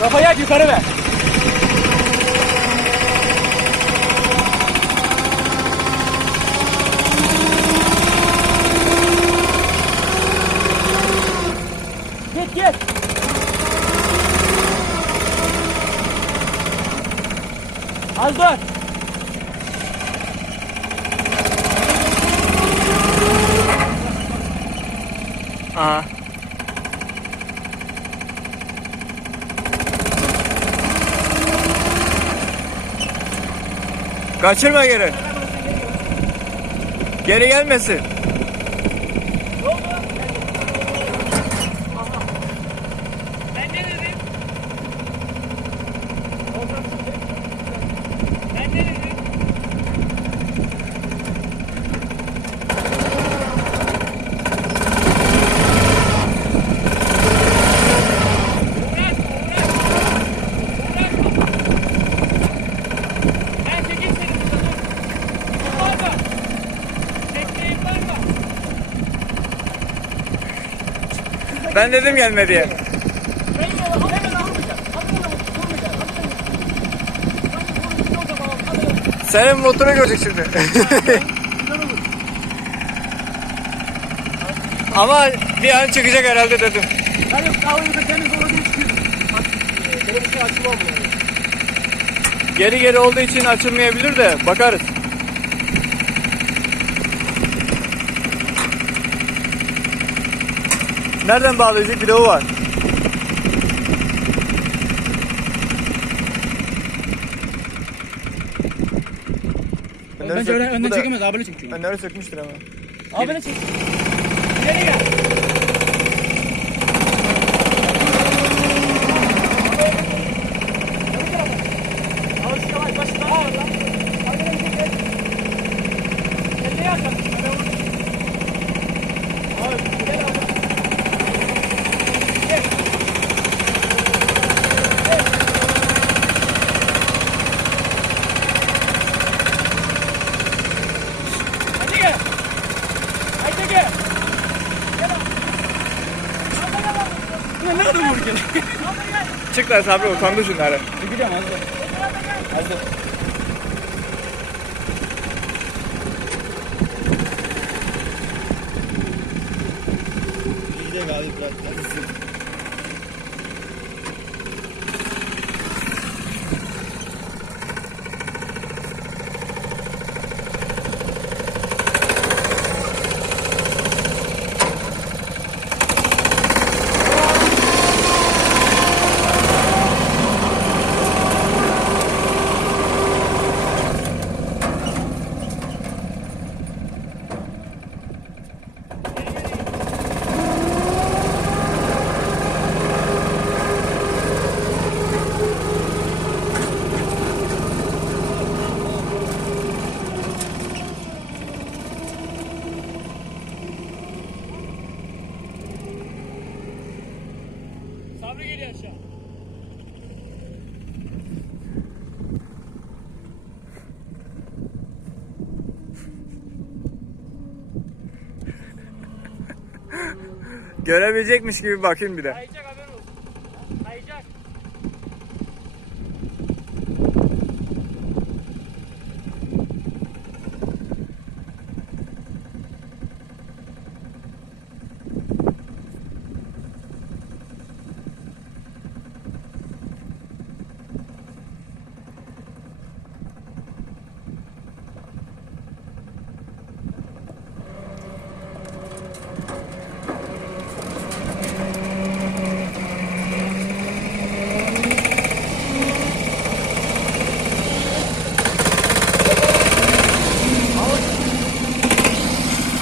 Kafayı aç, yukarı ver. Git git. Az dur. Aha. Kaçırma geri. Geri gelmesin. Ben ne dedim? Ben ne dedim? Ben çekeyim seni burada, dur. Var mı? Çektiğin var mı? Ben dedim gelme diye. Senin motoru gördük şimdi. Ama bir an çıkacak herhalde dedim. Hani kahveyi da temiz olduğu için çıkıyorum. Böyle bir şey açılmam mı? Geri olduğu için açılmayabilir de bakarız. Nereden bağlayacak? Bir de o var. Bence önden çekemez, abone çek çünkü. Önleri sökmüştür ama. Abone çek. İleri gel. Yavaş yavaş başla. Abone çek. Sen ne yapacaksın? Abi gel abi. Gel. Hadi gel. Haydi gel. Gel abi. Ya ne kadar vur gel. Çık lan Sabri, utandı şunları. Gideceğim az dur. Az dur. Gidecek abi biraz. Sabri geliyor aşağı. Görebilecekmiş gibi bakayım bir de. Ayacak